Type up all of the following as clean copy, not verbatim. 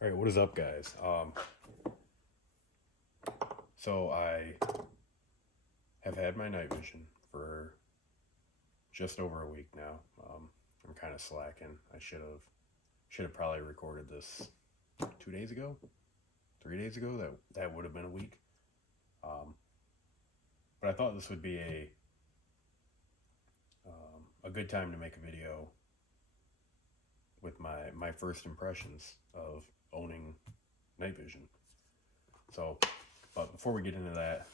All right, what is up, guys? So I have had my night vision for just over a week now. I'm kind of slacking. I should have probably recorded this 2 days ago, 3 days ago. That would have been a week. Um, but I thought this would be a good time to make a video with my first impressions of owning night vision. So, but before we get into that,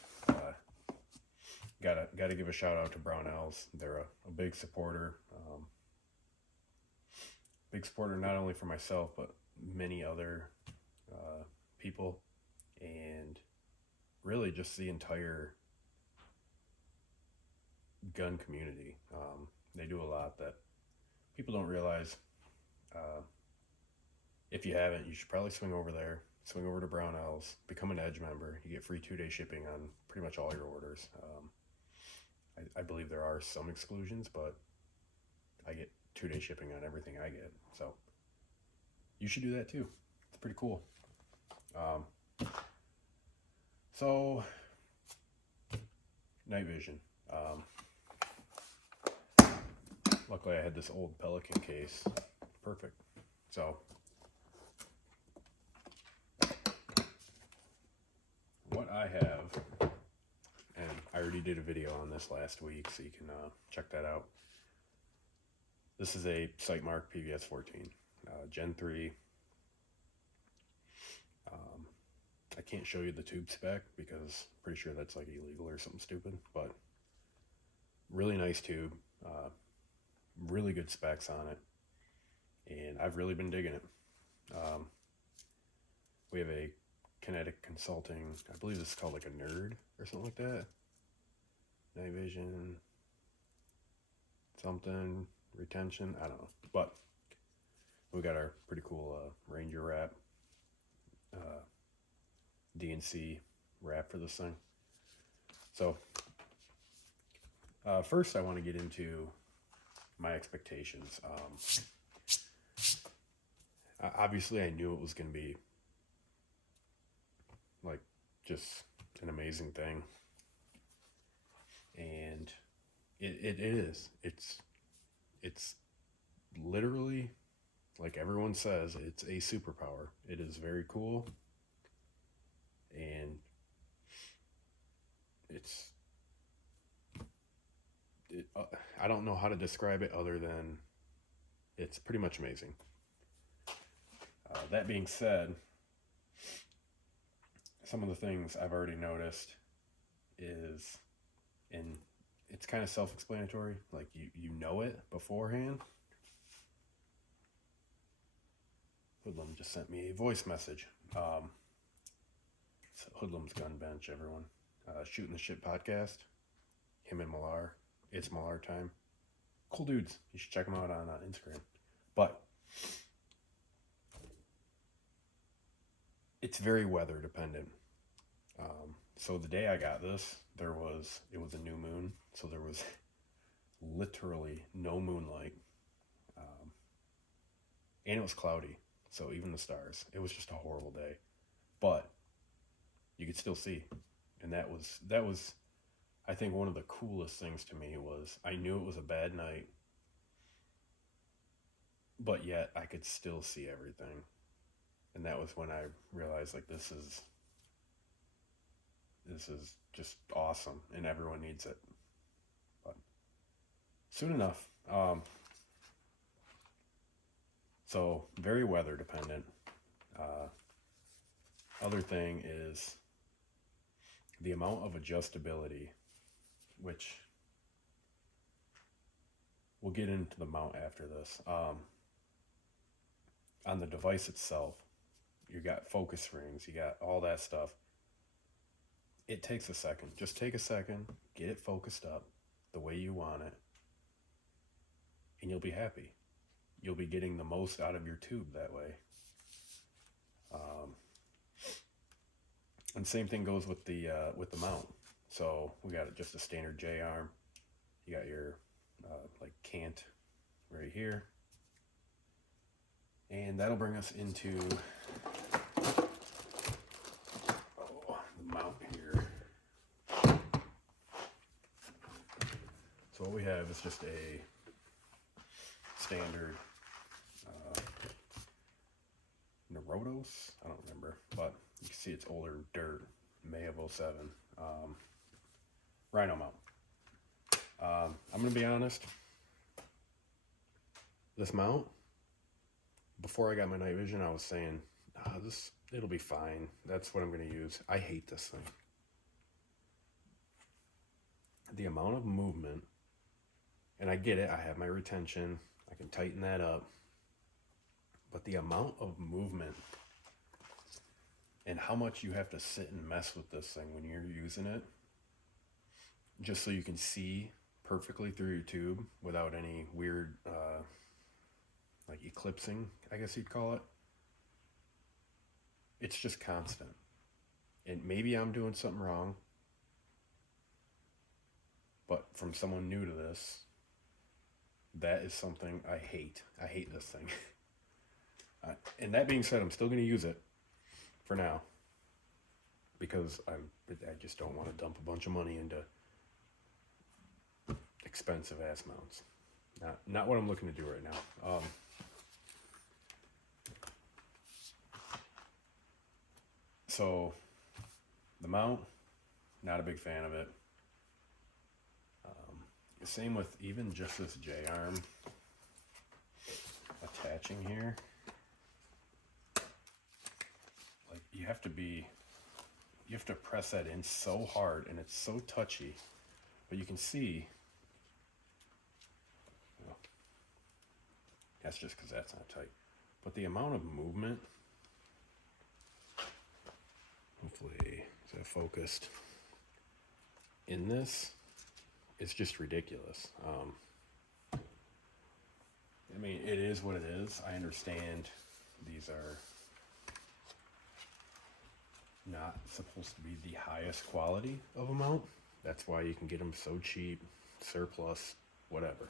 gotta give a shout out to Brownells. They're a big supporter not only for myself but many other people, and really just the entire gun community. They do a lot that people don't realize. Uh, if you haven't, you should probably swing over there. Swing over to Brownells, become an Edge member. You get free 2-day shipping on pretty much all your orders. I believe there are some exclusions, but I get 2-day shipping on everything I get. So you should do that too. It's pretty cool. Um, so night vision. Luckily I had this old Pelican case. Perfect. So what I have, and I already did a video on this last week, so you can check that out. This is a Sightmark PVS 14, Gen 3. I can't show you the tube spec because I'm pretty sure that's like illegal or something stupid, but really nice tube, really good specs on it, and I've really been digging it. We have a Kinetic Consulting, I believe this is called like a Nerd or something like that. Night vision, something, retention, I don't know. But we got our pretty cool Ranger wrap, DNC wrap for this thing. So first I want to get into my expectations. Obviously I knew it was going to be like just an amazing thing, and it is. It's literally, like everyone says, it's a superpower. It is very cool, and I don't know how to describe it other than it's pretty much amazing. That being said, some of the things I've already noticed is, and it's kind of self-explanatory, like you know it beforehand. Hoodlum just sent me a voice message. Hoodlum's Gun Bench, everyone. Shooting the Shit podcast. Him and Millar. It's Millar time. Cool dudes. You should check them out on Instagram. But it's very weather dependent. So the day I got this, it was a new moon, so there was literally no moonlight, and it was cloudy, so even the stars. It was just a horrible day, but you could still see, and that was I think one of the coolest things to me was I knew it was a bad night, but yet I could still see everything, and that was when I realized like this is just awesome, and everyone needs it. But soon enough. So very weather dependent. Other thing is the amount of adjustability, which we'll get into the mount after this. On the device itself, you got focus rings, you got all that stuff. It takes a second. Just take a second, get it focused up the way you want it, and you'll be happy. You'll be getting the most out of your tube that way. And same thing goes with the mount. So we got just a standard J arm. You got your like cant right here, and that'll bring us into is just a standard Neurotos. I don't remember, but you can see it's older dirt, May of '07. Rhino mount. I'm going to be honest. This mount, before I got my night vision, I was saying, it'll be fine. That's what I'm going to use. I hate this thing. The amount of movement, and I get it, I have my retention, I can tighten that up, but the amount of movement and how much you have to sit and mess with this thing when you're using it, just so you can see perfectly through your tube without any weird, like eclipsing, I guess you'd call it. It's just constant. And maybe I'm doing something wrong, but from someone new to this, that is something I hate. I hate this thing. And that being said, I'm still going to use it for now because I just don't want to dump a bunch of money into expensive ass mounts. Not what I'm looking to do right now. So the mount, not a big fan of it. Same with even just this J-arm attaching here. Like you have to press that in so hard, and it's so touchy. But you can see, well, that's just because that's not tight. But the amount of movement, hopefully, is that focused? In this, it's just ridiculous. I mean, it is what it is. I understand these are not supposed to be the highest quality of a mount. That's why you can get them so cheap, surplus, whatever.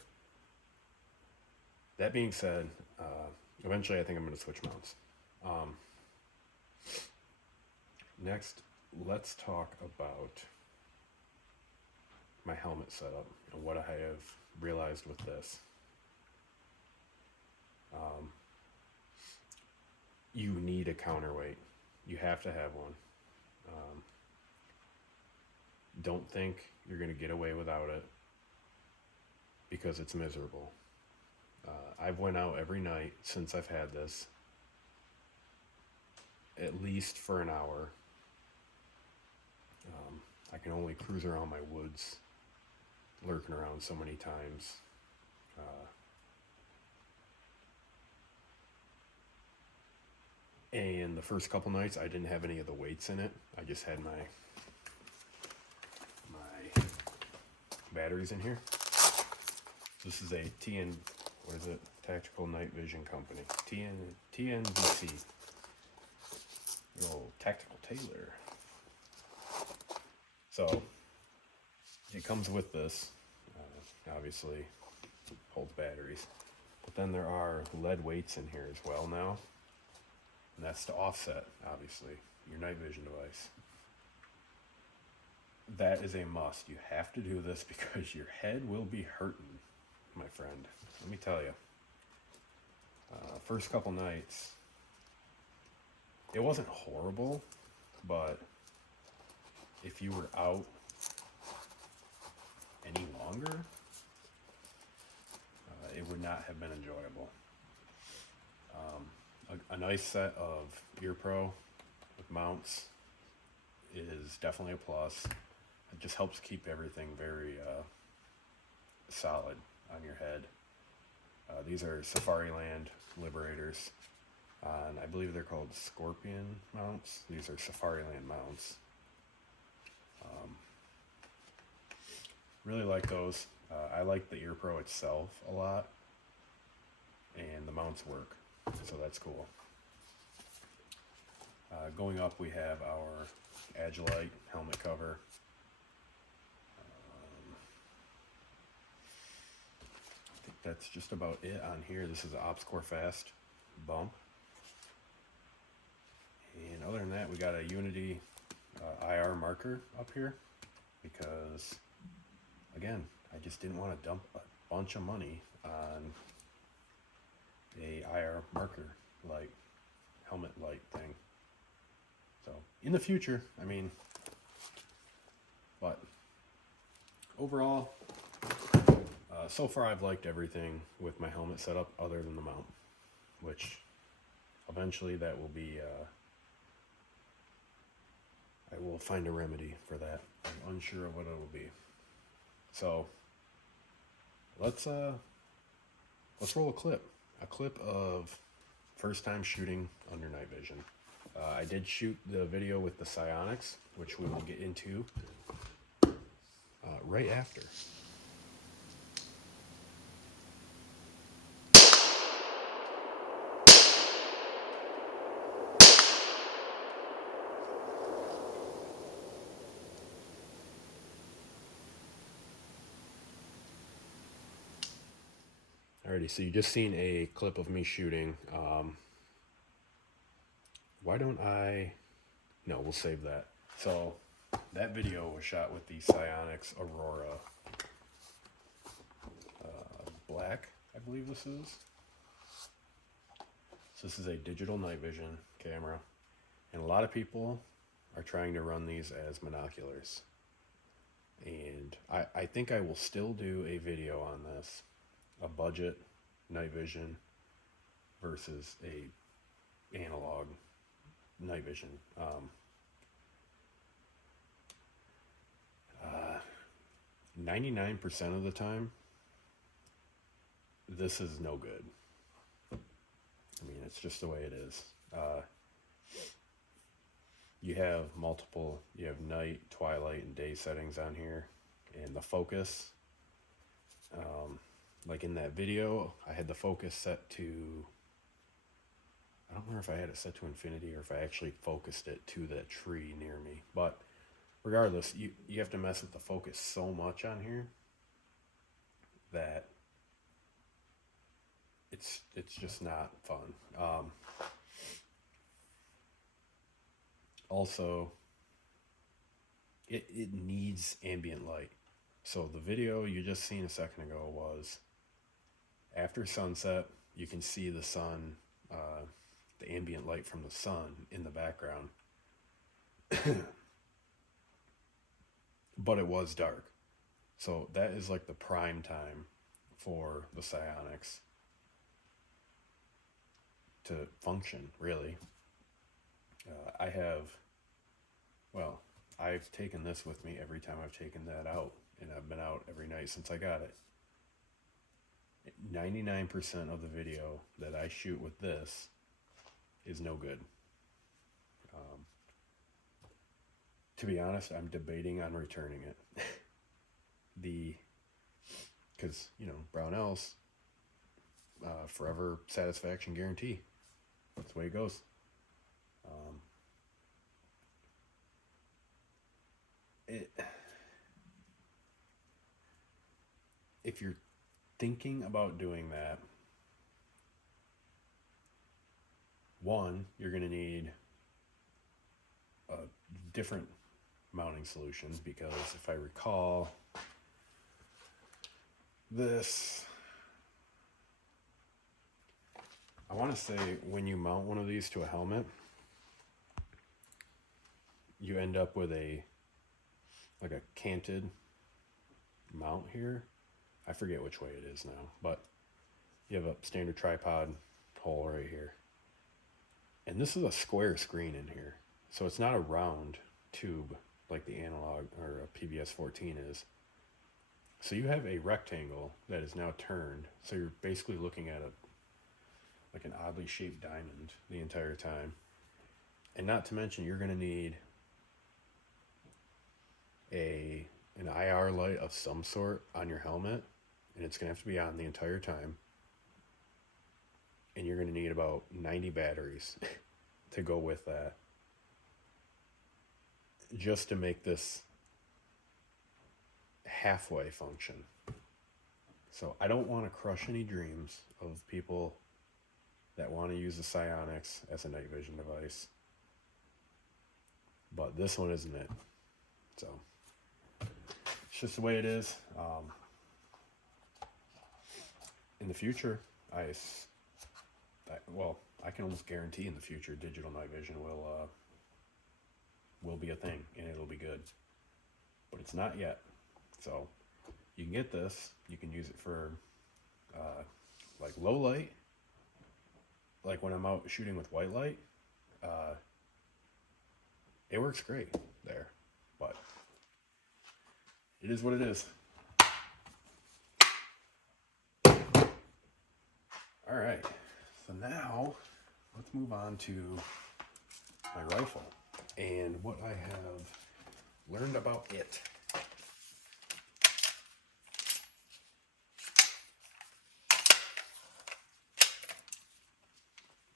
That being said, eventually I think I'm going to switch mounts. Next, let's talk about my helmet setup and what I have realized with this. You need a counterweight. You have to have one. Don't think you're going to get away without it because it's miserable. I've went out every night since I've had this, at least for an hour. I can only cruise around my woods, lurking around so many times. And the first couple nights, I didn't have any of the weights in it. I just had my batteries in here. This is a Tactical Night Vision Company. TNVC. Little Tactical Tailor. So, it comes with this. Obviously, holds batteries. But then there are lead weights in here as well now. And that's to offset, obviously, your night vision device. That is a must. You have to do this because your head will be hurting, my friend. Let me tell you. First couple nights, it wasn't horrible, but if you were out any longer, it would not have been enjoyable. A nice set of EarPro with mounts is definitely a plus. It just helps keep everything very solid on your head. These are Safariland Liberators, and I believe they're called Scorpion mounts. These are Safariland mounts. Really like those. I like the EarPro itself a lot, and the mounts work, so that's cool. Going up, we have our Agilite helmet cover. I think that's just about it on here. This is an OpsCore Fast bump. And other than that, we got a Unity IR marker up here because, again, I just didn't want to dump a bunch of money on a IR marker light, helmet light thing. So in the future, I mean, but overall, so far I've liked everything with my helmet setup other than the mount, which eventually that will be, I will find a remedy for that. I'm unsure of what it will be. So let's roll a clip of first time shooting under night vision. I did shoot the video with the Psionics, which we will get into right after. Alrighty, so you just seen a clip of me shooting. Why don't I... No, we'll save that. So that video was shot with the Psionics Aurora Black, I believe this is. So this is a digital night vision camera, and a lot of people are trying to run these as monoculars. And I think I will still do a video on this, a budget night vision versus a analog night vision. 99% of the time, this is no good. I mean, it's just the way it is. You have night, twilight, and day settings on here, and the focus, like in that video, I had the focus set to, I don't remember if I had it set to infinity or if I actually focused it to that tree near me, but regardless, you have to mess with the focus so much on here that it's just not fun. Also, it needs ambient light. So the video you just seen a second ago was after sunset. You can see the sun, the ambient light from the sun in the background. But it was dark. So that is like the prime time for the Psionics to function, really. I've taken this with me every time I've taken that out, and I've been out every night since I got it. 99% of the video that I shoot with this is no good. To be honest, I'm debating on returning it. Because, Brownells, forever satisfaction guarantee. That's the way it goes. If you're thinking about doing that, one, you're going to need a different mounting solution, because if I recall, this, I want to say when you mount one of these to a helmet, you end up with a canted mount here. I forget which way it is now, but you have a standard tripod hole right here. And this is a square screen in here. So it's not a round tube like the analog or a PBS 14 is. So you have a rectangle that is now turned. So you're basically looking at an oddly shaped diamond the entire time. And not to mention, you're going to need an IR light of some sort on your helmet, and it's going to have to be on the entire time. And you're going to need about 90 batteries to go with that, just to make this halfway function. So I don't want to crush any dreams of people that want to use the Psionics as a night vision device, but this one isn't it. So it's just the way it is. in the future, well, I can almost guarantee in the future digital night vision will be a thing and it'll be good. But it's not yet. So you can get this. You can use it for like low light, like when I'm out shooting with white light. It works great there, but it is what it is. All right, so now let's move on to my rifle and what I have learned about it.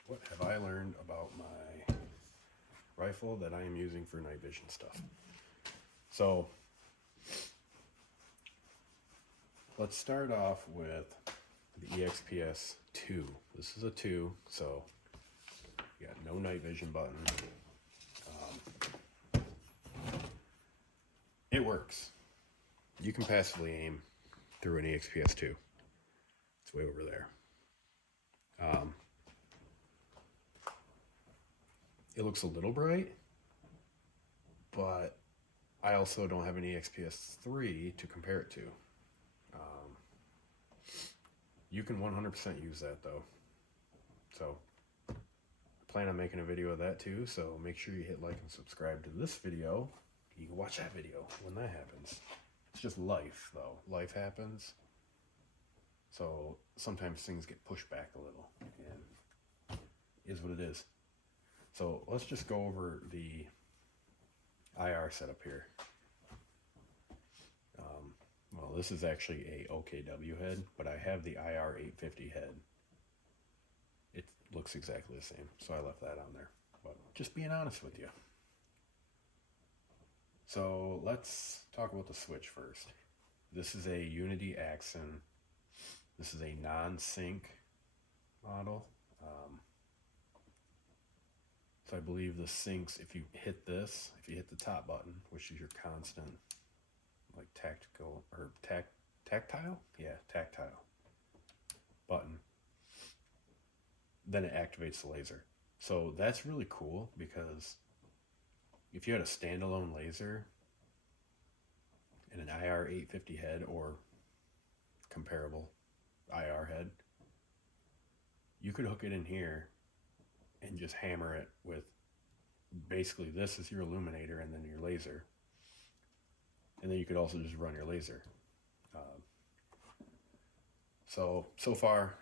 What have I learned about my rifle that I am using for night vision stuff? So let's start off with the EXPS 2. This is a 2, so you got no night vision button. It works. You can passively aim through an EXPS 2. It's way over there. It looks a little bright, but I also don't have an EXPS 3 to compare it to. You can 100% use that though. So I plan on making a video of that too, so make sure you hit like and subscribe to this video. You can watch that video when that happens. It's just life though. Life happens. So sometimes things get pushed back a little, and it is what it is. So let's just go over the IR setup here. Well, this is actually a OKW head, but I have the IR 850 head. It looks exactly the same, so I left that on there. But just being honest with you. So let's talk about the switch first. This is a Unity Axon. This is a non-sync model. So I believe the syncs, if you hit this, if you hit the top button, which is your constant, like tactile button, then it activates the laser. So that's really cool, because if you had a standalone laser and an IR 850 head or comparable IR head, you could hook it in here and just hammer it with basically this is your illuminator and then your laser. And then you could also just run your laser. So far,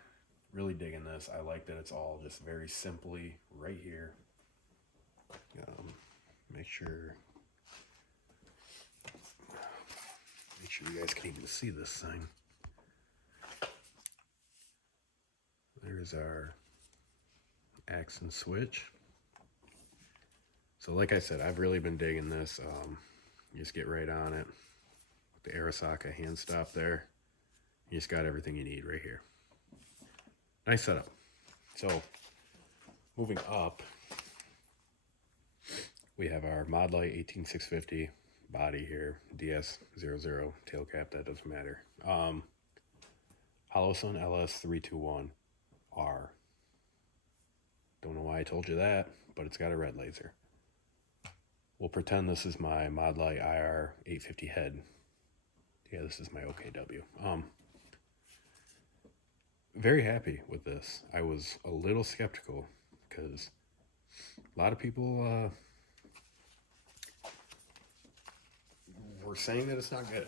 really digging this. I like that it's all just very simply right here. Make sure you guys can even see this thing. There's our Axon switch. So like I said, I've really been digging this. You just get right on it with the Arisaka hand stop there. You just got everything you need right here. Nice setup. So moving up, we have our Modlite 18650 body here, DS00 tail cap, that doesn't matter. Holosun LS321R. Don't know why I told you that, but it's got a red laser. We'll pretend this is my Modlite IR 850 head. Yeah, this is my OKW. Very happy with this. I was a little skeptical because a lot of people were saying that it's not good.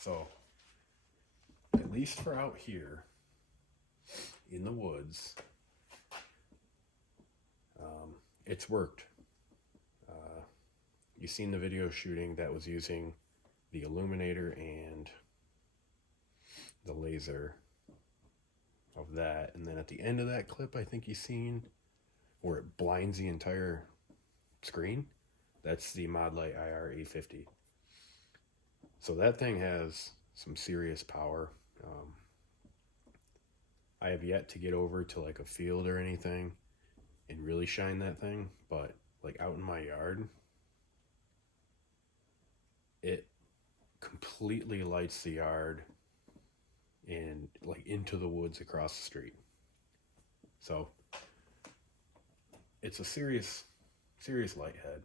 So, at least for out here in the woods, it's worked. You've seen the video shooting that was using the illuminator and the laser of that, and then at the end of that clip, I think you've seen where it blinds the entire screen. That's the Modlite IR 850. So that thing has some serious power. I have yet to get over to like a field or anything and really shine that thing, but like out in my yard, it completely lights the yard and like into the woods across the street. So it's a serious light head.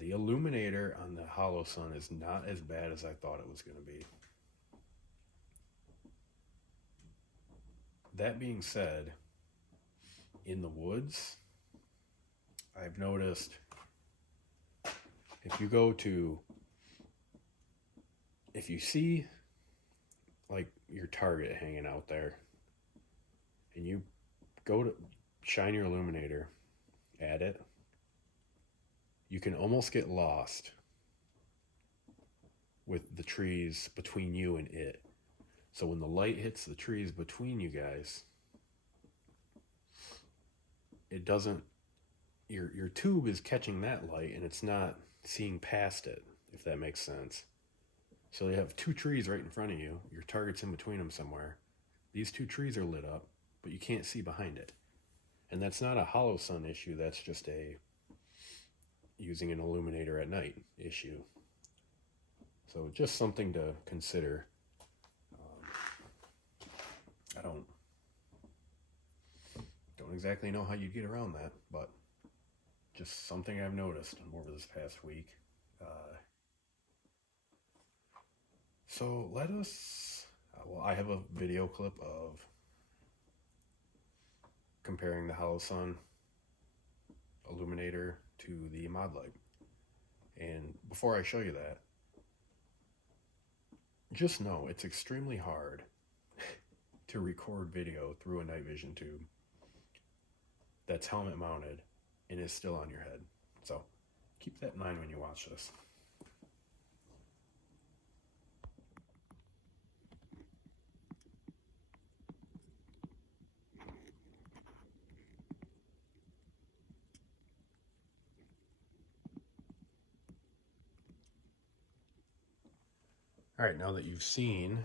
The illuminator on the Holosun is not as bad as I thought it was going to be. That being said, in the woods, I've noticed if you see like your target hanging out there and you go to shine your illuminator at it, you can almost get lost with the trees between you and it. So when the light hits the trees between you guys, it doesn't, your tube is catching that light and it's not seeing past it, if that makes sense. So you have two trees right in front of you, your target's in between them somewhere. These two trees are lit up, but you can't see behind it. And that's not a Holosun issue, that's just a using an illuminator at night issue. So just something to consider. I don't exactly know how you get around that, but just something I've noticed over this past week. So let us, I have a video clip of comparing the Holosun illuminator to the Mod Light. And before I show you that, just know it's extremely hard to record video through a night vision tube that's helmet mounted and is still on your head. So keep that in mind when you watch this. All right, now that you've seen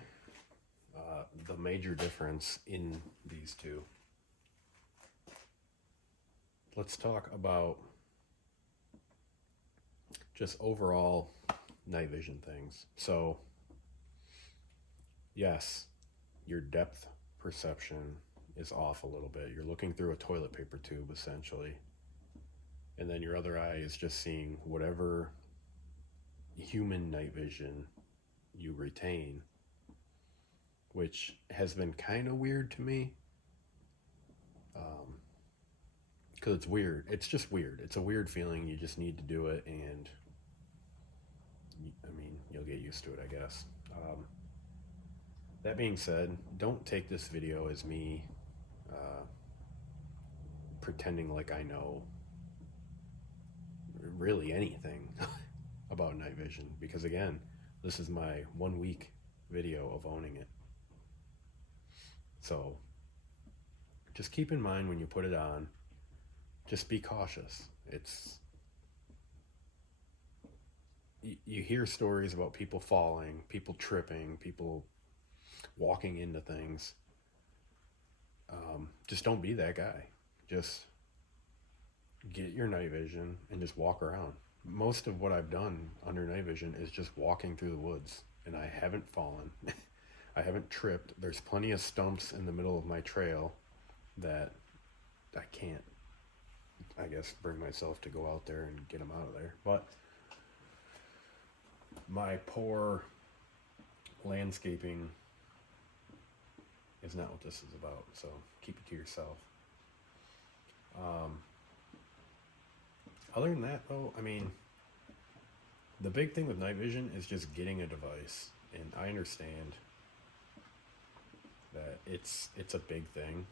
the major difference in these two, let's talk about just overall night vision things. So, yes, your depth perception is off a little bit. You're looking through a toilet paper tube, essentially. And then your other eye is just seeing whatever human night vision you retain, which has been kind of weird to me. Because it's weird. It's just weird. It's a weird feeling. You just need to do it, and I mean, you'll get used to it, I guess. That being said, don't take this video as me pretending like I know really anything about night vision, because again, this is my 1 week video of owning it. So just keep in mind when you put it on, just be cautious. You hear stories about people falling, people tripping, people walking into things. Just don't be that guy. Just get your night vision and just walk around. Most of what I've done under night vision is just walking through the woods, and I haven't fallen. I haven't tripped. There's plenty of stumps in the middle of my trail that I can't, I guess, bring myself to go out there and get them out of there. But my poor landscaping is not what this is about, so keep it to yourself. Other than that, though, I mean, the big thing with night vision is just getting a device, and I understand that it's a big thing,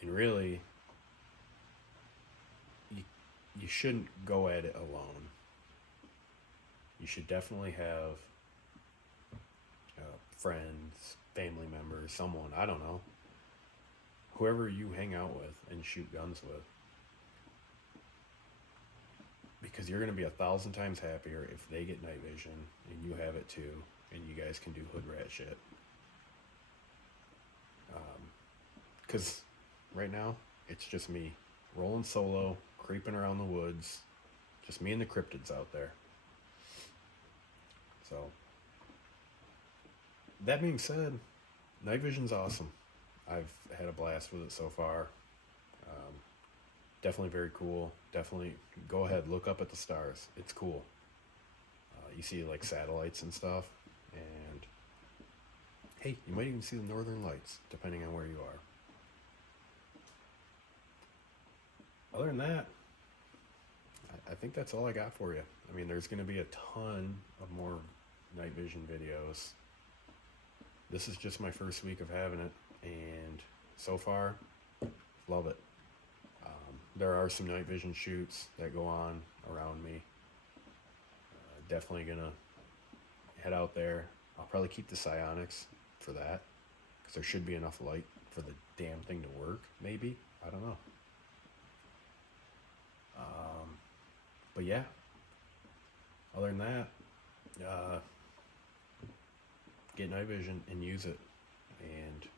and really, you shouldn't go at it alone. You should definitely have friends, family members, someone, I don't know, whoever you hang out with and shoot guns with. Because you're going to be 1,000 times happier if they get night vision and you have it too, and you guys can do hood rat shit. Because right now, it's just me rolling solo, creeping around the woods, just me and the cryptids out there. So That being said, night vision's awesome. I've had a blast with it so far. Um, Definitely very cool. Definitely go ahead, look up at the stars. It's cool. You see like satellites and stuff, and hey, you might even see the northern lights depending on where you are. Other than that, I think that's all I got for you. I mean, there's going to be a ton of more night vision videos. This is just my first week of having it, and so far, love it. There are some night vision shoots that go on around me. Definitely gonna head out there. I'll probably keep the Psionics for that because there should be enough light for the damn thing to work. Maybe, I don't know. But yeah, other than that, uh, get night vision and use it, and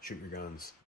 shoot your guns.